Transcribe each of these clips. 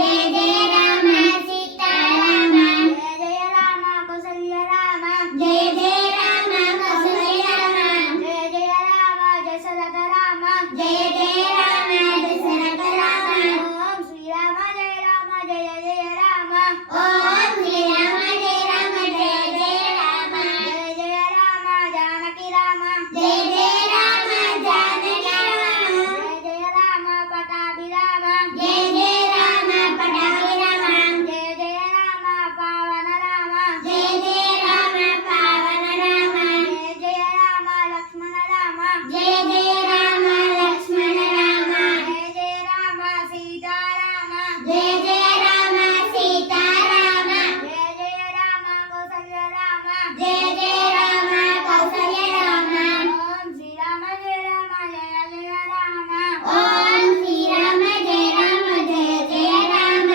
జయ జయ రామ సీతారామ జయ జయ రామ కౌసల్య రామ జయ జయ రామ కౌసల్య రామ జయ జయ రామ దశరథ రామ జయ జయ రామ దశరథ రామ ఓం శ్రీరామ జయ రామ జయ జయ రామ ఓం శ్రీరామ జయ రామ జయ జయ రామ జయ జయ రామ జానకి రామ జయ జయ రామ జానకి రామ జయ జయ రామ పటాభి రామ జయ జయ రామ పటాభి రామ జయ జయ రామ పావన రామ జయ జయ రామ పావన రామ జయ జయ రామ లక్ష్మణ రామ జయ జయ రామ లక్ష్మణ రామ జయ జయ రామ సీతారామ జయ జయ రామ సీతారామ జయ జయ రామ కౌసల్య రామ జయ జయ రామ కౌసల్య రామ ఓం శ్రీరామ జయ రామ జయ జయ రామ ఓం శ్రీరామ జయ రామ జయ జయ రామ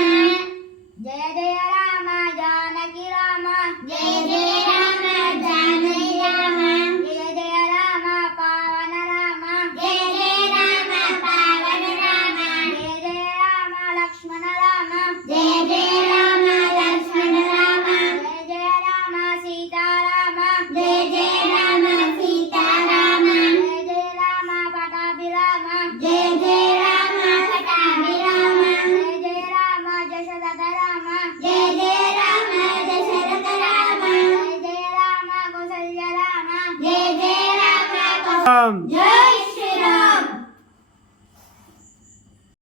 జయ జయ రామ జానకి రామ జయ జయ రామ జానకి రామ జయ జయ రామ పావన రామ జయ జయ రామ పావన రామ జయ జయ రామ లక్ష్మణ రామ జయ జయ రామ లక్ష్మణ రామ జయ జయ రామ సీతారామ జయ జయ రామ సీతారామ జయ జయ రామ పటాభి రామ జయ జయ రామ పటాభి రామ జయ జయ రామ దశరథ రామ జయ జయ రామ దశరథ రామ జయ జయ రామ కౌసల్య రామ జయ జయ రామ రామ్ జయ